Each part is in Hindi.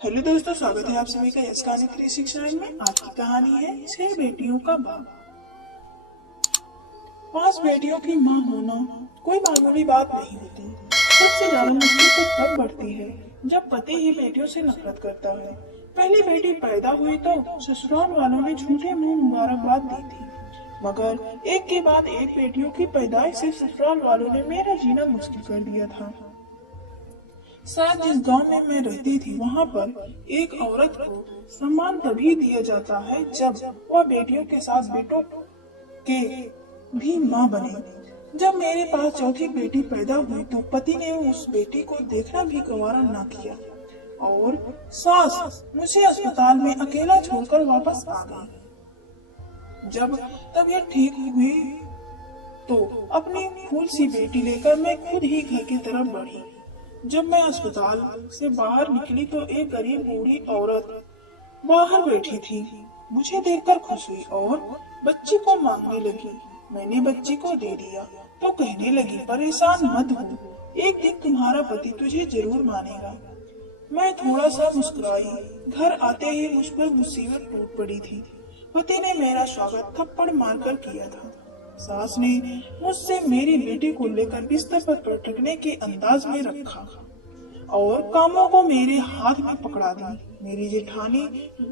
हेलो दोस्तों, स्वागत है आप सभी का यस कहानी 369 में। आज की कहानी है 6 बेटियों का बाप। 5 बेटियों की माँ होना कोई मामूली बात नहीं होती। सबसे ज्यादा मुश्किल तो तब बढ़ती है जब पति ही बेटियों से नफरत करता है। पहली बेटी पैदा हुई तो ससुराल वालों ने झूठे मुंह मुबारकबाद दी थी, मगर एक के बाद एक बेटियों की पैदाइश से ससुराल वालों ने मेरा जीना मुश्किल कर दिया था। शायद जिस गांव में मैं रहती थी वहां पर एक औरत को सम्मान तभी दिया जाता है जब वह बेटियों के साथ बेटों के भी मां बने। जब मेरे पास चौथी बेटी पैदा हुई तो पति ने उस बेटी को देखना भी गवारा न किया और सास मुझे अस्पताल में अकेला छोड़कर वापस आ गई। जब तबीयत ठीक हुई तो अपनी फूल सी बेटी लेकर मैं खुद ही घर की तरफ बढ़ी। जब मैं अस्पताल से बाहर निकली तो एक गरीब बूढ़ी औरत बाहर बैठी थी। मुझे देखकर खुश हुई और बच्ची को मांगने लगी। मैंने बच्ची को दे दिया तो कहने लगी, परेशान मत हो, एक दिन तुम्हारा पति तुझे जरूर मानेगा। मैं थोड़ा सा मुस्कुराई। घर आते ही मुझ पर मुसीबत टूट पड़ी थी। पति ने मेरा स्वागत थप्पड़ मारकर किया था। सास ने मुझसे मेरी बेटी को लेकर बिस्तर पर पटकने के अंदाज में रखा और कामों को मेरे हाथ में पकड़ा दी। मेरी जेठानी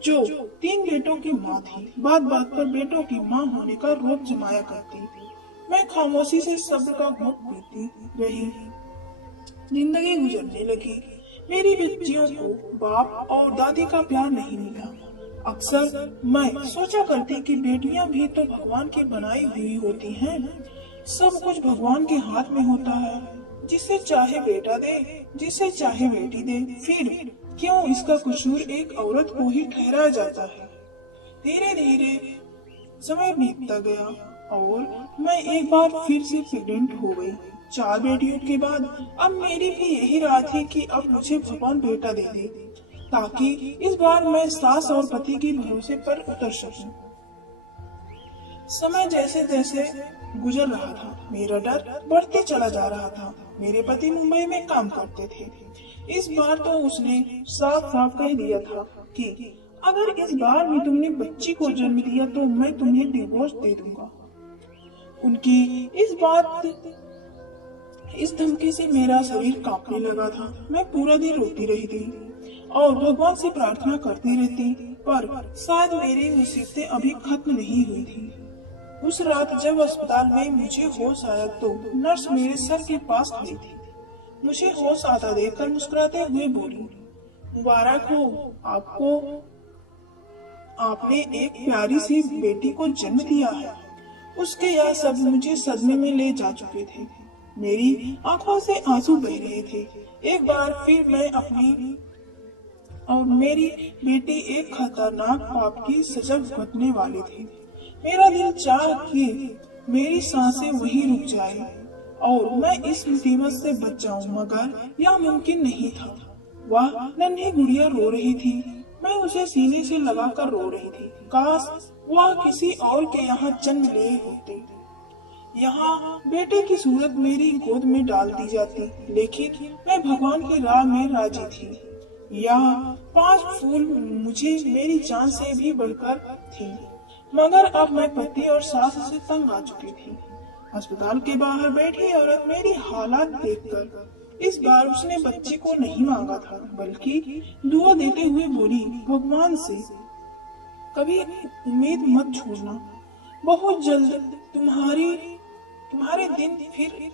जो 3 बेटों की माँ थी, बात बात पर बेटों की माँ होने का रोब जमाया करती। मैं खामोशी से सब्र का घूंट पीती रही। जिंदगी गुजरने लगी। मेरी बच्चियों को बाप और दादी का प्यार नहीं मिला। अक्सर मैं सोचा करती कि बेटियां भी तो भगवान की बनाई हुई होती हैं। सब कुछ भगवान के हाथ में होता है, जिसे चाहे बेटा दे, जिसे चाहे बेटी दे। फिर क्यों इसका कसूर एक औरत को ही ठहराया जाता है। धीरे धीरे समय बीतता गया और मैं एक बार फिर से प्रेग्नेंट हो गई। 4 बेटियों के बाद अब मेरी भी यही राह थी कि अब मुझे भगवान बेटा दे दे, ताकि इस बार मैं सास और पति के भरोसे पर उतर सकूं। समय जैसे जैसे गुजर रहा था, मेरा डर बढ़ते चला जा रहा था। मेरे पति मुंबई में काम करते थे। इस बार तो उसने साफ साफ कह दिया था कि अगर इस बार भी तुमने बच्ची को जन्म दिया तो मैं तुम्हें डिवोर्स दे दूंगा। उनकी इस धमकी से मेरा शरीर कांपने लगा था। मैं पूरा दिन रोती रही थी और भगवान से प्रार्थना करती रहती, पर शायद मेरी मुसीबतें अभी खत्म नहीं हुई थी। उस रात जब अस्पताल में मुझे होश आया तो नर्स मेरे सर के पास खड़ी थी। मुझे होश आता देखकर मुस्कुराते हुए बोली, मुबारक हो आपको, आपने एक प्यारी सी बेटी को जन्म दिया है। उसके यह सब मुझे सदमे में ले जा चुके थे। मेरी आंखों से आंसू बह रहे थे। एक बार फिर मैं अपनी और मेरी बेटी एक खतरनाक पाप की सजा भुगतने वाली थी। मेरा दिल चाह कि मेरी सांसें वहीं रुक जाए और मैं इस मुसीबत से बच जाऊं, मगर यह मुमकिन नहीं था। वह नन्ही गुड़िया रो रही थी। मैं उसे सीने से लगाकर रो रही थी। काश वह किसी और के यहाँ जन्म लिए होते। यहाँ बेटे की सूरत मेरी गोद में डाल दी जाती, लेकिन मैं भगवान की राह में राजी थी। यह 5 फूल मुझे मेरी जान से भी बढ़कर थी, मगर अब मैं पति और सास से तंग आ चुकी थी। अस्पताल के बाहर बैठी औरत मेरी हालात देखकर इस बार उसने बच्ची को नहीं मांगा था, बल्कि दुआ देते हुए बोली, भगवान से कभी उम्मीद मत छोड़ना। बहुत जल्द तुम्हारे दिन फिर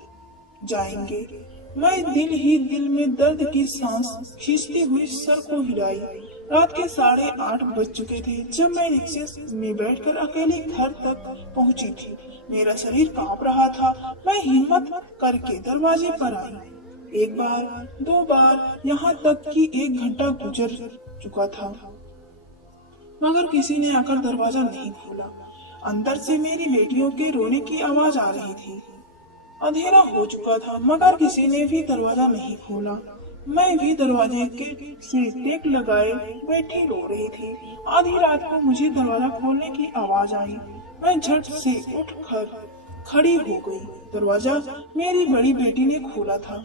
जाएंगे। मैं दिल में दर्द की सांस खींचती हुई सर को हिलाई। रात के 8:30 बज चुके थे जब मैं रिक्शे में बैठकर अकेले घर तक पहुंची थी। मेरा शरीर कांप रहा था। मैं हिम्मत करके दरवाजे पर आई। 1 बार 2 बार, यहाँ तक कि 1 घंटा गुजर चुका था, मगर किसी ने आकर दरवाजा नहीं खोला। अंदर से मेरी बेटियों के रोने की आवाज आ रही थी। अंधेरा हो चुका था, मगर किसी ने भी दरवाजा नहीं खोला। मैं भी दरवाजे के से टेक लगाए बैठी रो रही थी। आधी रात को मुझे दरवाजा खोलने की आवाज आई। मैं झट से उठकर खड़ी हो गई। दरवाजा मेरी बड़ी बेटी ने खोला था।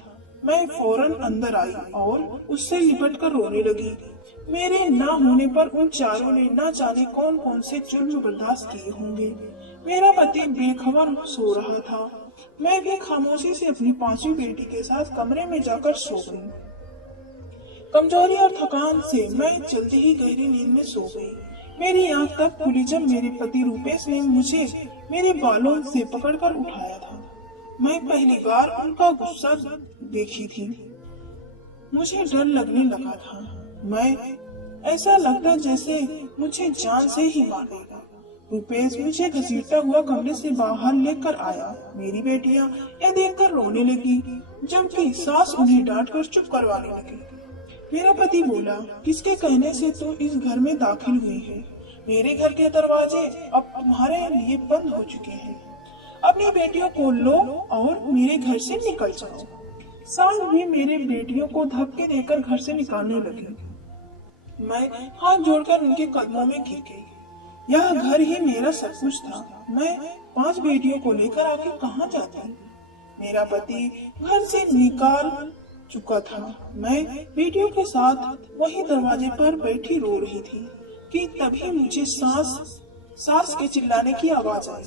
मैं फौरन अंदर आई और उससे लिपट कर रोने लगी। मेरे ना होने पर उन चारों ने ना जाने कौन कौन से जुर्म बर्दाश्त किए होंगे। मेरा पति बेखबर सो रहा था। मैं भी खामोशी से अपनी पांचवी बेटी के साथ कमरे में जाकर सो गई। कमजोरी और थकान से मैं जल्दी ही गहरी नींद में सो गई। मेरी आंख तब खुली जब मेरे पति रूपेश ने मुझे मेरे बालों से पकड़कर उठाया था। मैं पहली बार उनका गुस्सा देखी थी। मुझे डर लगने लगा था। मैं ऐसा लगता जैसे मुझे जान से ही मार देगा। रूपेश मुझे घसीटता हुआ कमरे से बाहर लेकर आया। मेरी बेटियां यह देखकर रोने लगी, जबकि सास उन्हें डांटकर चुप करवाने लगी। मेरा पति बोला, किसके कहने से तू इस घर में दाखिल हुई है? मेरे घर के दरवाजे अब तुम्हारे लिए बंद हो चुके हैं। अपनी बेटियों को लो और मेरे घर से निकल जाओ। सास भी मेरे बेटियों को धक्के देकर घर से निकालने लगी। मैं हाथ जोड़कर उनके कदमों में गिर गई। यह घर ही मेरा सब कुछ था। मैं 5 बेटियों को लेकर आखिर कहाँ जाती? मेरा पति घर से निकाल चुका था। मैं बेटियों के साथ वही दरवाजे पर बैठी रो रही थी कि तभी मुझे सास के चिल्लाने की आवाज आई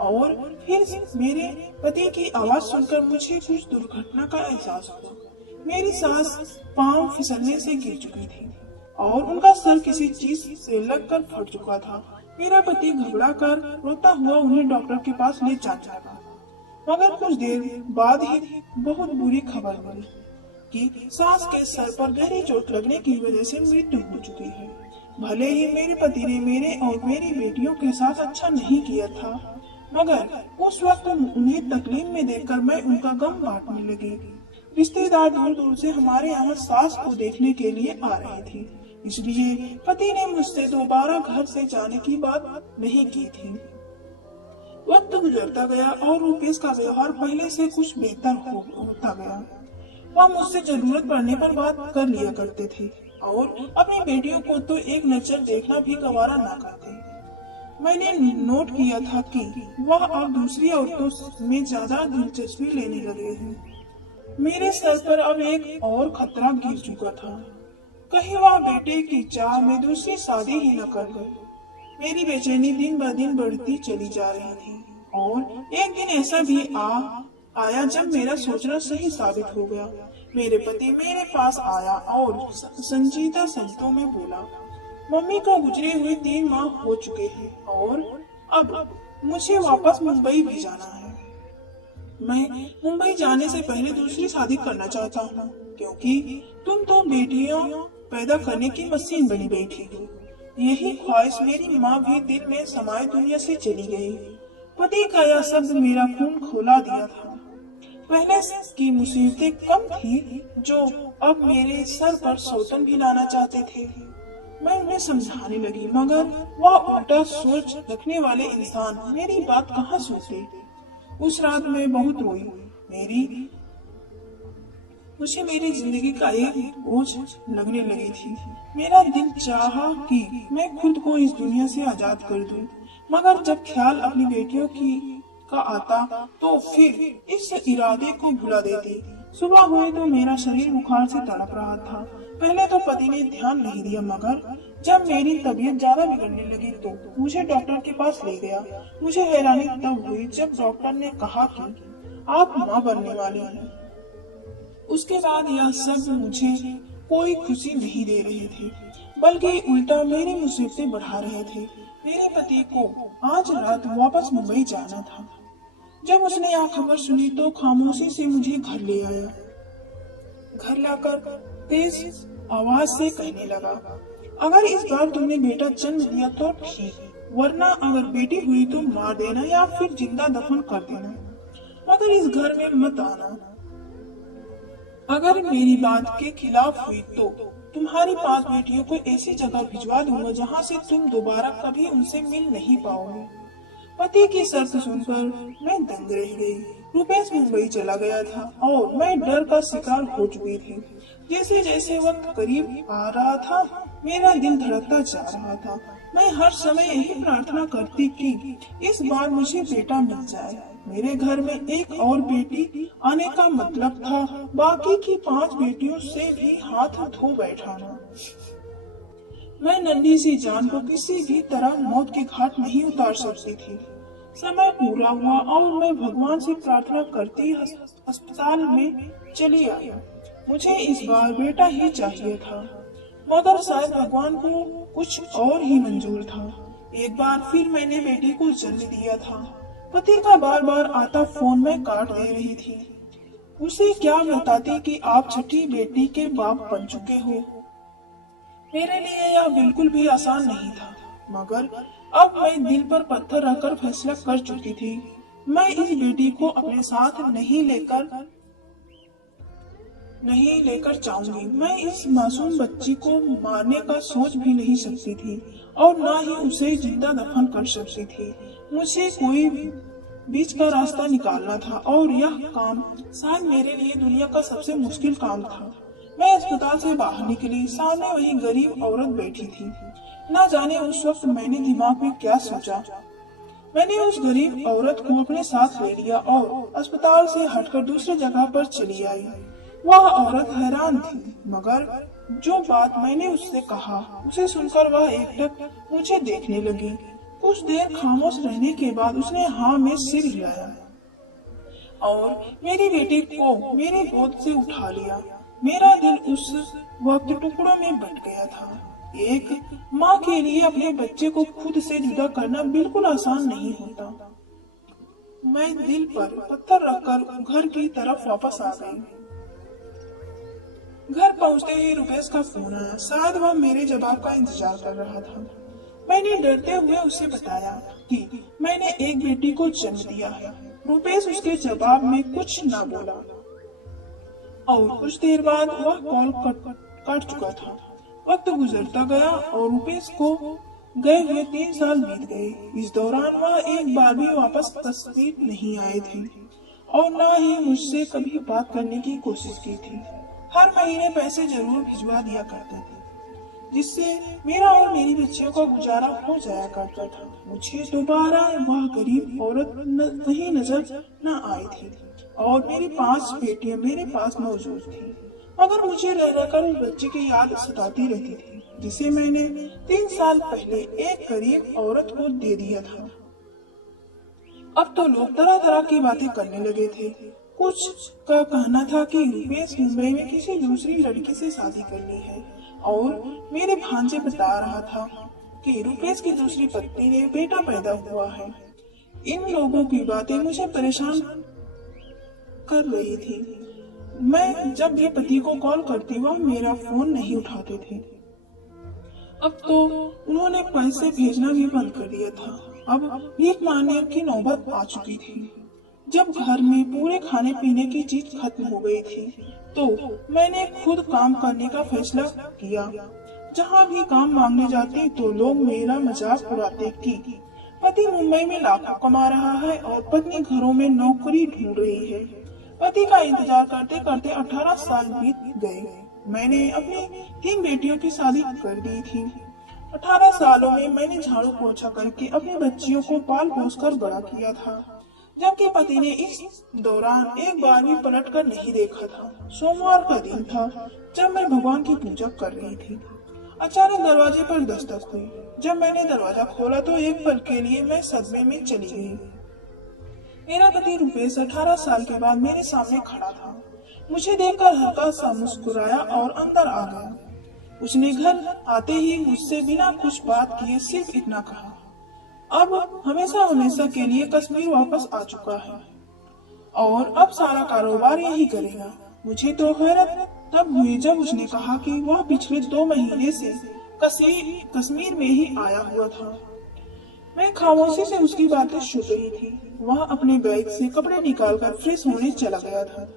और फिर मेरे पति की आवाज सुनकर मुझे कुछ दुर्घटना का एहसास हुआ। मेरी सास पांव फिसलने से गिर चुकी थी और उनका सर किसी चीज से लगकर फट चुका था। मेरा पति घबरा कर रोता हुआ उन्हें डॉक्टर के पास ले जाने लगा, मगर कुछ देर बाद ही बहुत बुरी खबर मिली कि सास के सर पर गहरी चोट लगने की वजह से मृत्यु हो चुकी है। भले ही मेरे पति ने मेरे और मेरी बेटियों के साथ अच्छा नहीं किया था, मगर उस वक्त उन्हें तकलीफ में देखकर मैं उनका गम बांटने लगी। रिश्तेदार दूर दूर से हमारे यहाँ सास को देखने के लिए आ रहे थे, इसलिए पति ने मुझसे दोबारा घर से जाने की बात नहीं की थी। वक्त गुजरता गया और रूपेश का व्यवहार पहले से कुछ बेहतर होता गया। वह मुझसे जरूरत पड़ने पर बात कर लिया करते थे और अपनी बेटियों को तो एक नजर देखना भी गवारा ना करते। मैंने नोट किया था कि वह अब दूसरी औरतों में ज्यादा दिलचस्पी लेने लगे हैं। मेरे सर पर अब एक और खतरा गिर चुका था। कहीं वह बेटे की चाह में दूसरी शादी ही न कर गए। मेरी बेचैनी दिन ब दिन बढ़ती चली जा रही थी और एक दिन ऐसा भी आया जब मेरा सोचना सही साबित हो गया। मेरे पति मेरे पास आया और संजीदा शब्दों में बोला, मम्मी को गुजरे हुए 3 माह हो चुके हैं और अब मुझे वापस मुंबई भी जाना है। मैं मुंबई जाने से पहले दूसरी शादी करना चाहता हूँ, क्योंकि तुम तो बेटियां पैदा करने की मशीन बनी बैठी हो। यही ख्वाहिश मेरी माँ भी दिल में समाये दुनिया से चली गई। पति का यह शब्द मेरा खून खोला दिया था। पहले की मुसीबतें कम थी जो अब मेरे सर पर सौतन भी लाना चाहते थे। मैं उन्हें समझाने लगी, मगर वह उल्टा सोच रखने वाले इंसान मेरी बात कहाँ सुनते। उस रात में बहुत रोई। मुझे मेरी जिंदगी का एक बोझ लगने लगी थी। मेरा दिल चाहा कि मैं खुद को इस दुनिया से आजाद कर दूं, मगर जब ख्याल अपनी बेटियों का आता तो फिर इस इरादे को भुला देती। सुबह हुई तो मेरा शरीर बुखार से तड़प रहा था। पहले तो पति ने ध्यान नहीं दिया, मगर जब मेरी तबीयत ज्यादा बिगड़ने लगी तो मुझे डॉक्टर के पास ले गया। मुझे हैरानी तब हुई जब डॉक्टर ने कहा कि आप मां बनने वाली हैं। उसके बाद यह सब मुझे कोई खुशी नहीं दे रहे थे, बल्कि उल्टा मेरी मुसीबतें बढ़ा रहे थे। मेरे पति को आज रात वापस मुंबई जाना था। जब उसने यह खबर सुनी तो खामोशी से मुझे घर ले आया। घर लाकर तेज आवाज से कहने लगा, अगर इस बार तुमने बेटा जन्म दिया तो ठीक, वरना अगर बेटी हुई तो मार देना या फिर जिंदा दफन कर देना, मगर इस घर में मत आना। अगर मेरी बात के खिलाफ हुई तो तुम्हारी 5 बेटियों को ऐसी जगह भिजवा दूंगा जहाँ से तुम दोबारा कभी उनसे मिल नहीं पाओगे। पति की शर्त सुनकर मैं दंग रह गई। रुपेश मुंबई चला गया था और मैं डर का शिकार हो चुकी थी। जैसे जैसे वक्त करीब आ रहा था, मेरा दिल धड़कता जा रहा था। मैं हर समय यही प्रार्थना करती कि इस बार मुझे बेटा मिल जाए। मेरे घर में एक और बेटी आने का मतलब था बाकी की 5 बेटियों से भी हाथ धो बैठाना। मैं नन्ही सी जान को किसी भी तरह मौत के घाट नहीं उतार सकती थी। समय पूरा हुआ और मैं भगवान से प्रार्थना करती अस्पताल में चली आई। मुझे इस बार बेटा ही चाहिए था, मगर शायद भगवान को कुछ और ही मंजूर था। एक बार फिर मैंने बेटी को जन्म दिया था। पति का बार बार आता फोन मैं काट दे रही थी। उसे क्या बताती कि आप छठी बेटी के बाप बन चुके हो। मेरे लिए यह बिल्कुल भी आसान नहीं था, मगर अब मैं दिल पर पत्थर रखकर फैसला कर चुकी थी। मैं इस बेटी को अपने साथ नहीं लेकर जाऊंगी। मैं इस मासूम बच्ची को मारने का सोच भी नहीं सकती थी और न ही उसे जिंदा दफन कर सकती थी। मुझे कोई बीच का रास्ता निकालना था और यह काम शायद मेरे लिए दुनिया का सबसे मुश्किल काम था। मैं अस्पताल से बाहर निकली, सामने वही गरीब औरत बैठी थी। न जाने उस वक्त मैंने दिमाग में क्या सोचा। मैंने उस गरीब औरत को अपने साथ ले लिया और अस्पताल से हटकर दूसरी जगह पर चली आई। वह औरत हैरान थी, मगर जो बात मैंने उससे कहा उसे सुनकर वह एकटक मुझे देखने लगी। कुछ देर खामोश रहने के बाद उसने हाँ में सिर हिलाया और मेरी बेटी को मेरी गोद से उठा लिया। मेरा दिल उस वक्त टुकड़ों में बट गया था। एक माँ के लिए अपने बच्चे को खुद से जुदा करना बिल्कुल आसान नहीं होता। मैं दिल पर पत्थर रखकर घर की तरफ वापस आ गई। घर पहुंचते ही रुपेश का फोन आया। शायद वह मेरे जवाब का इंतजार कर रहा था। मैंने डरते हुए उसे बताया कि मैंने एक बेटी को जन्म दिया है। रुपेश उसके जवाब में कुछ न बोला और कुछ देर बाद वह कॉल कट चुका था। वक्त गुजरता गया और रुपेश को गए हुए 3 साल बीत गए। इस दौरान वह एक बार भी वापस तस्वीर नहीं आए थे और न ही मुझसे कभी बात करने की कोशिश की थी। हर महीने पैसे जरूर भिजवा दिया करते थे, जिससे मेरा और मेरी बच्चियों का गुजारा हो जाया करता था। मुझे दोबारा वह गरीब औरत कहीं नजर न आई थी और मेरी 5 बेटियां मेरे पास मौजूद थी, मगर मुझे रह रहकर उस बच्चे की याद सताती रहती थी जिसे मैंने 3 साल पहले एक गरीब औरत को दे दिया था। अब तो लोग तरह तरह की बातें करने लगे थे। कुछ का कहना था कि रुपेश मुंबई में किसी दूसरी लड़की से शादी कर ली है और मेरे भांजे बता रहा था कि रुपेश की दूसरी पत्नी ने बेटा पैदा हुआ है। इन लोगों की बातें मुझे परेशान कर रही थी। मैं जब भी पति को कॉल करती वह मेरा फोन नहीं उठाते थे। अब तो उन्होंने पैसे भेजना भी बंद कर दिया था। अब भीख मांगने की नौबत आ चुकी थी। जब घर में पूरे खाने पीने की चीज खत्म हो गई थी तो मैंने खुद काम करने का फैसला किया। जहाँ भी काम मांगने जाती तो लोग मेरा मजाक उड़ाते कि पति मुंबई में लाखों कमा रहा है और पत्नी घरों में नौकरी ढूंढ रही है। पति का इंतजार करते करते 18 साल बीत गए। मैंने अपनी 3 बेटियों की शादी कर दी थी। 18 सालों में मैंने झाड़ू पोछा करके अपनी बच्चियों को पाल पोस कर बड़ा किया था, जबकि पति ने इस दौरान एक बार भी पलट कर नहीं देखा था। सोमवार का दिन था जब मैं भगवान की पूजा कर रही थी। अचानक दरवाजे पर दस्तक हुई। जब मैंने दरवाजा खोला तो एक पल के लिए मैं सदमे में चली गई। मेरा पति रुपेश 18 साल के बाद मेरे सामने खड़ा था। मुझे देखकर हल्का सा मुस्कुराया और अंदर आ गया। उसने घर आते ही मुझसे बिना कुछ बात किए सिर्फ इतना कहा, अब हमेशा हमेशा के लिए कश्मीर वापस आ चुका है और अब सारा कारोबार यही करेगा। मुझे तो हैरत तब हुई जब उसने कहा कि वह पिछले 2 महीने से कश्मीर में ही आया हुआ था। मैं खामोशी से उसकी बातें सुन रही थी। वह अपने बैग से कपड़े निकालकर फ्रेश होने चला गया था।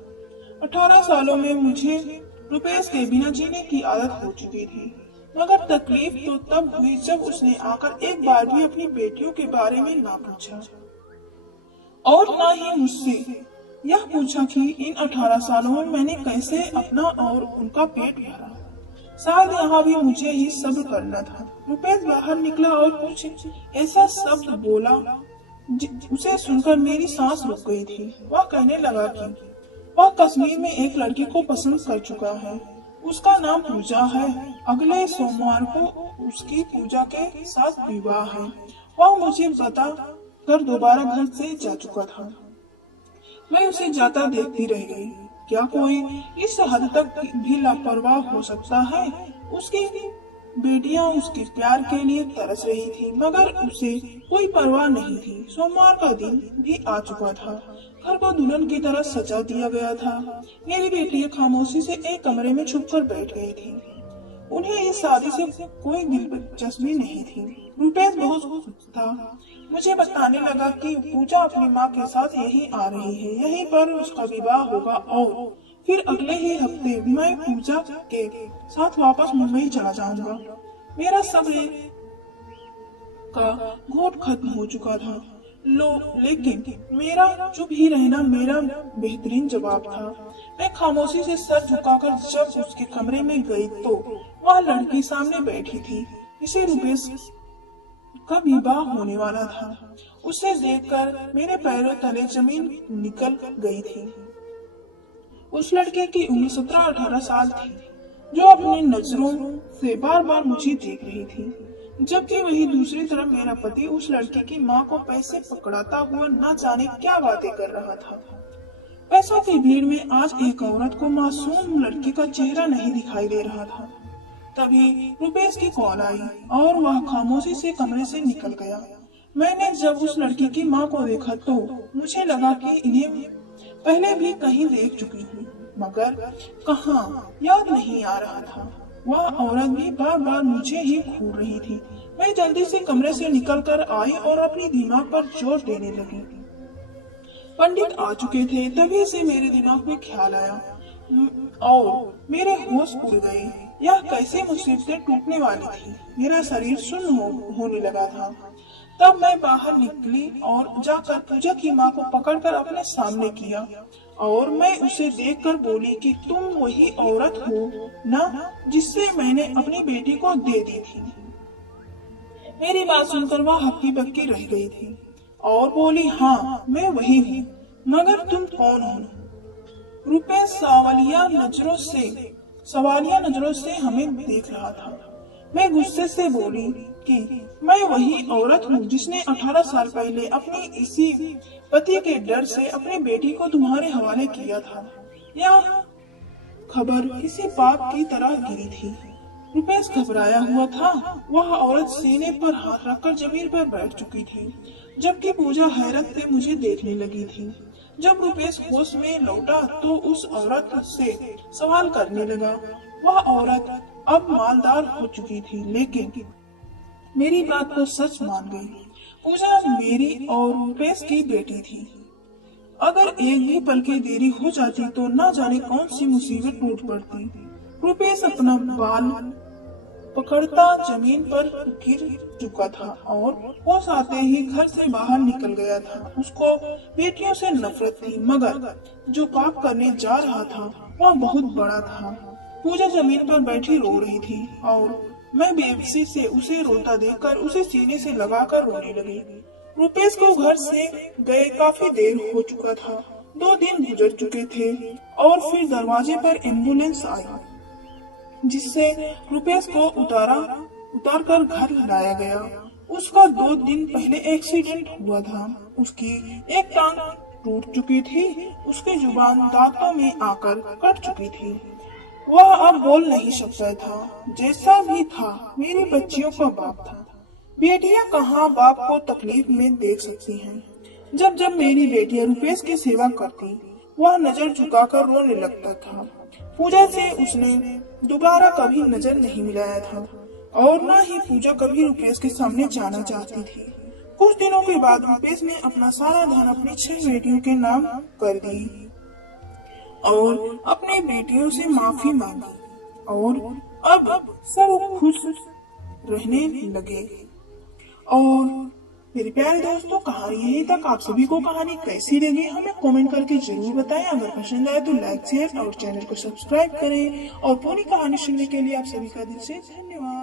18 सालों में मुझे रुपेश के बिना जीने की आदत हो चुकी थी, मगर तकलीफ तो तब हुई जब उसने आकर एक बार भी अपनी बेटियों के बारे में ना पूछा और ना ही मुझसे। यह पूछा कि इन 18 सालों में मैंने कैसे अपना और उनका पेट भरा। शायद यहाँ भी मुझे ही सब्र करना था। रुपेश बाहर निकला और कुछ ऐसा शब्द बोला उसे सुनकर मेरी सांस रुक गई थी। वह कहने लगा कि वह कश्मीर में एक लड़की को पसंद कर चुका है। उसका नाम पूजा है। अगले सोमवार को उसकी पूजा के साथ विवाह है। वह मुझे बता कर दोबारा घर से जा चुका था। मैं उसे जाता देखती रह गई। क्या कोई इस हद तक भी लापरवाह हो सकता है? उसकी बेटियां उसके प्यार के लिए तरस रही थी, मगर उसे कोई परवाह नहीं थी। सोमवार का दिन भी आ चुका था। घर को दुल्हन की तरह सजा दिया गया था। मेरी बेटियां खामोशी से एक कमरे में छुपकर बैठ गई थी। उन्हें इस शादी से कोई दिलचस्पी नहीं थी। रुपेश बहुत खुश था। मुझे बताने लगा कि पूजा अपनी माँ के साथ यहीं आ रही है, यहीं पर उसका विवाह होगा और फिर अगले ही हफ्ते मैं पूजा के साथ वापस मुंबई चला जाऊंगा। मेरा सब्र का घोट खत्म हो चुका था। लेकिन मेरा चुप ही रहना मेरा बेहतरीन जवाब था। मैं खामोशी से सर झुकाकर जब उसके कमरे में गई तो वह लड़की सामने बैठी थी। इसे रुपेश का विवाह होने वाला था। उसे देखकर मेरे पैरों तले जमीन निकल गई थी। उस लड़के की उम्र 17-18 साल थी, जो अपनी नजरों से बार बार मुझे देख रही थी, जबकि वही दूसरी तरफ मेरा पति उस लड़के की माँ को पैसे पकड़ाता हुआ न जाने क्या बातें कर रहा था। पैसों की भीड़ में आज एक औरत को मासूम लड़की का चेहरा नहीं दिखाई दे रहा था। तभी रुपेश की कॉल आई और वह खामोशी से कमरे से निकल गया। मैंने जब उस लड़की की माँ को देखा तो मुझे लगा कि इन्हें पहले भी कहीं देख चुकी हूँ, मगर कहाँ याद नहीं आ रहा था। वह औरत भी बार बार मुझे ही घूर रही थी। मैं जल्दी से कमरे से निकलकर आई और अपनी दिमाग पर जोर देने लगी। पंडित आ चुके थे। तभी से मेरे दिमाग में ख्याल आया और मेरे होश उड़ गए। यह कैसे मुसीबतें टूटने वाली थी। मेरा शरीर सुन्न होने लगा था। तब मैं बाहर निकली और जाकर पूजा की माँ को पकड़कर अपने सामने किया और मैं उसे देखकर बोली कि तुम वही औरत हो ना जिससे मैंने अपनी बेटी को दे दी थी। मेरी बात सुनकर वह हक्की बक्की रह गई थी और बोली, हाँ मैं वही हूँ, मगर तुम कौन हो? रुपेश सवालिया नजरों से हमें देख रहा था। मैं गुस्से से बोली कि मैं वही औरत हूँ जिसने 18 साल पहले अपनी इसी पति के डर से अपनी बेटी को तुम्हारे हवाले किया था। यह खबर किसी पाप की तरह गिरी थी। रुपेश घबराया हुआ था। वह औरत सीने पर हाथ रखकर जमीन पर बैठ चुकी थी, जबकि पूजा हैरत से मुझे देखने लगी थी। जब रुपेश होश में लौटा तो उस औरत से सवाल करने लगा। वह औरत अब मालदार हो चुकी थी, लेकिन मेरी बात को सच मान गई। पूजा मेरी और रुपेश की बेटी थी। अगर एक भी पल की देरी हो जाती तो न जाने कौन सी मुसीबत टूट पड़ती। रुपेश अपना बाल पकड़ता जमीन पर गिर चुका था और होश आते ही घर से बाहर निकल गया था। उसको बेटियों से नफरत थी, मगर जो पाप करने जा रहा था वह बहुत बड़ा था। पूजा जमीन पर बैठी रो रही थी और मैं बेबसी से उसे रोता देखकर उसे सीने से लगाकर रोने लगी। रुपेश को घर से गए काफी देर हो चुका था। 2 दिन गुजर चुके थे और फिर दरवाजे पर एम्बुलेंस आई, जिससे रुपेश को उतार कर घर लाया गया। उसका 2 दिन पहले एक्सीडेंट हुआ था। उसकी एक टांग टूट चुकी थी। उसकी जुबान दांतों में आकर कट चुकी थी। वह अब बोल नहीं सकता था। जैसा भी था, मेरी बच्चियों का बाप था। बेटियां कहाँ बाप को तकलीफ में देख सकती हैं। जब जब मेरी बेटियां रुपेश की सेवा करती, वह नजर झुकाकर रोने लगता था। पूजा से उसने दोबारा कभी नजर नहीं मिलाया था और न ही पूजा कभी रुपेश के सामने जाना चाहती थी। कुछ दिनों के बाद रुपेश ने अपना सारा धन अपनी 6 बेटियों के नाम कर दी और अपनी बेटियों से माफी मांगी और अब सब खुश रहने लगे। और मेरे प्यारे दोस्तों, कहानी यहीं तक। आप सभी को कहानी कैसी लगी हमें कमेंट करके जरूर बताएं। अगर पसंद आए तो लाइक शेयर और चैनल को सब्सक्राइब करें। और पूरी कहानी सुनने के लिए आप सभी का दिल से धन्यवाद।